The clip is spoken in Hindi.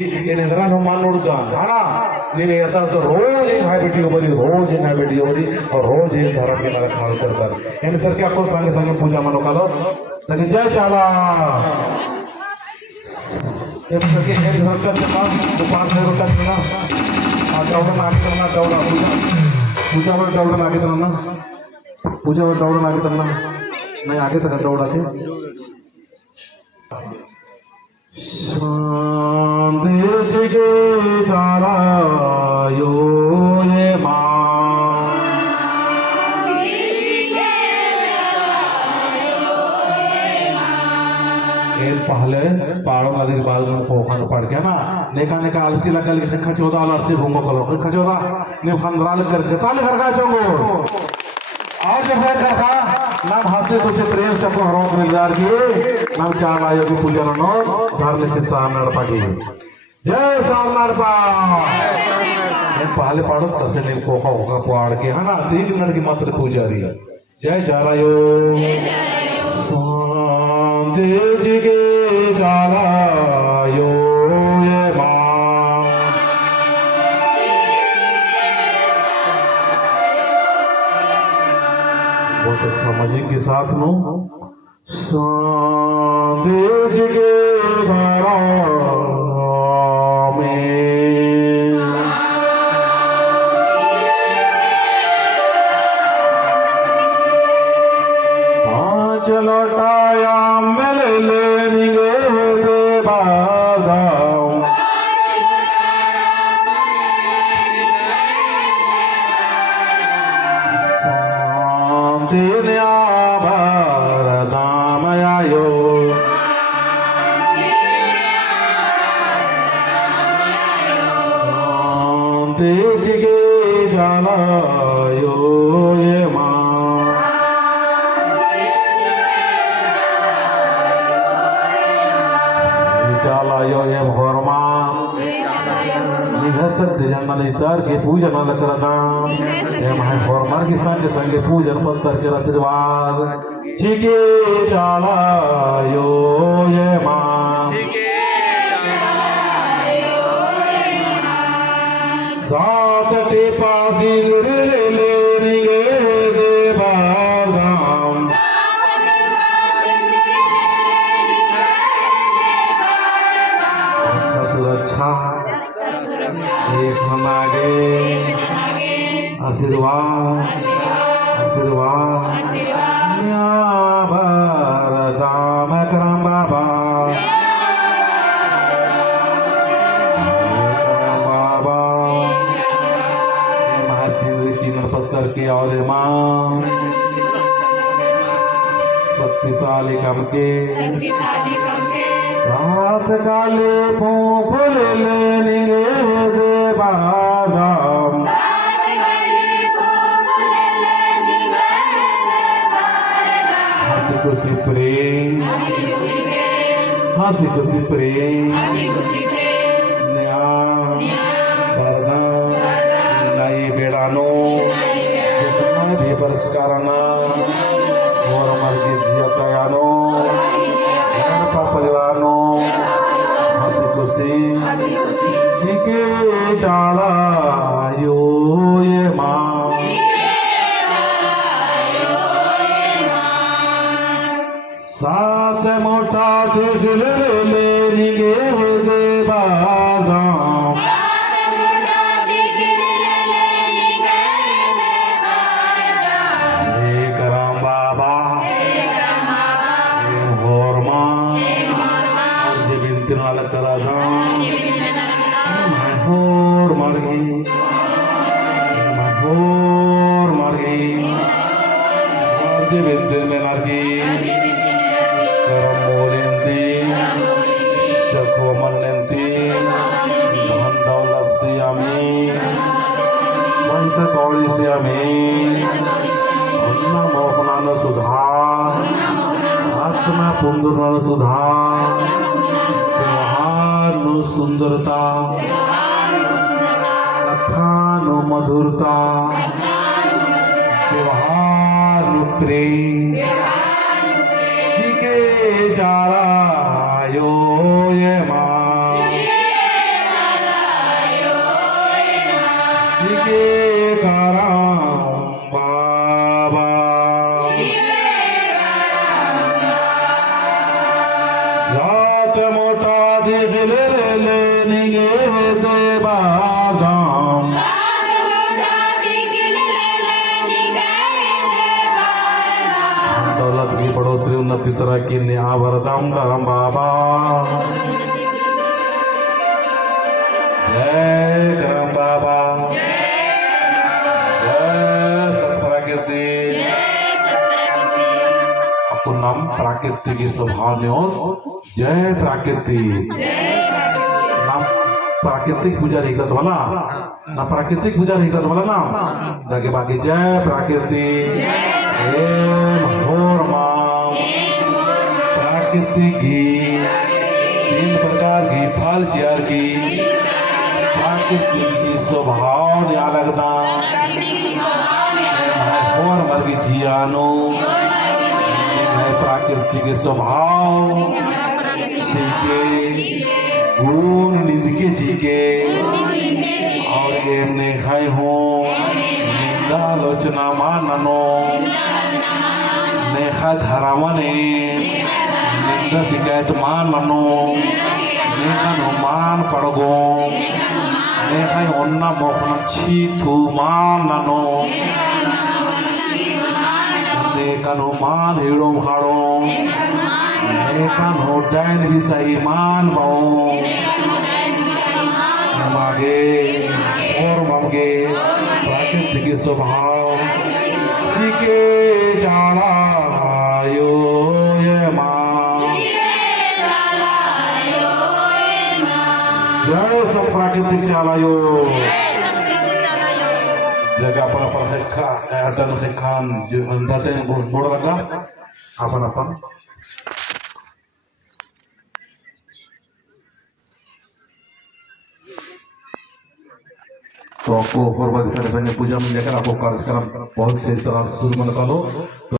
ನಾನು ನೋಡುತ್ತ ಹಣ ನೀನು ಯಥಾರ್ಥ रोज एक हायबिटी बरी रोज एक हायबिटी बरी और रोज एक धर्म के नरक माल करतात यानी सर क्या आपको संगे संगे पूजा मनो कालो संगे जय चाला ये सके एक घर का चला तो 5,000 का चला दौड़ा नागी करना दौड़ा पूजा पूजा वर दौड़ा नागी करना पूजा वर दौड़ा नागी करना मैं आगे तक दौड़ा थे संदेश के सारा यो ये पहले पाड़ों नदी के बाद में पोखर पड़ गया ना नेका नेका अलसी लगल के खचोदा अलसी भूंगो करो खचोदा ने खंदराल कर जताल घर का चंगो आज है कहा नाम हाथे तो से प्रेम से को हरों मिलदार की नाम चार आयो की पूजा नो घर में से सामने पागी जय सामनारपा ये पहले पाड़ो ससे ने पोखा होगा पहाड़ के है ना 3 मिनट की मात्र पूजा रही जय चारायो संदेश के चारायो ये मां बहुत अच्छा मजे के साथ नो संदेश के धारा लौटाया मिल लेंगे भारदामयो देश के जालायो ये चालायो ये भोरमा निघसत जन्मनितार के पूजन करना ये महा भोरमा की संग संग पूजन पत्तर के आशीर्वाद छिके चालायो ये मां सात के पासी ले लेंगे देवाधाम सुरक्षा एक मांगे आशीर्वाद आशीर्वाद भारदाम करम बाबा बाबा महासिंद्र की नपत्तर के और मां शक्तिशाली कम के रात काले फूल लेने देवाधाम हंसी खुशी प्रेम हंसी खुशी प्रेम नई बेड़ानो भी परस्काराना मोर मर्जी जियतयानो परिवारनो हंसी खुशी सीखे चालायो ये मां सात मोटा से दिल लेंगे देवाधाम एक राम बाबा महूर मार्गी विद्युत में नार्गी करम मोलेंती चखो मल्लेंती धन दौलत से आमी वंश कौड़ी से आमी अन्ना मोहनान सुधा आत्मा पुंदुरन सुधा नु सुंदरता कथा नु मधुरता व्यवहार नु प्रेम के चारा यो ये मां के कारण बाबा जात मोटा देख ले निगे देवा धाम दौलत की बढ़ोतरी उन्नति तरह की न्यावरदम धर्म बाबा जय करम बाबा जय सत्प्राकृति आपको नाम प्राकृतिक की स्वभाव में हो जय प्राकृति नाम प्राकृतिक पूजा नहीं करता वाला ना प्राकृतिक पूजा नहीं करता वाला नाम जाके बाकी जय प्राकृति प्राकृतिक घी 3 प्रकार की फल चेयर की प्राकृतिक की स्वभाव या लगना और वर्ग जियानो प्राकृतिक स्वभाव सीखे गुण निंदके जीके और ये ने खाए हो निंदा आलोचना माननो नेखा धरावने निंदा शिकायत माननो नेखा मान पड़गो नेखा ओन्ना मोखना छीथू माननो नेखा मान हेड़ो हाड़ो नेखा डैन भी सही मान बाओ नमागे और ममगे प्राकृतिक स्वभाव सीखे जाला यो ये मां जय सब प्राकृतिक चालायो जगह अपन शिक्षा अटन शिक्षान जो अंदर बोर्ड लगा अपन तो आपको पूर्व संग पूजा में लेकर आपको कार्यक्रम बहुत सही तरह शुरू में निकालो।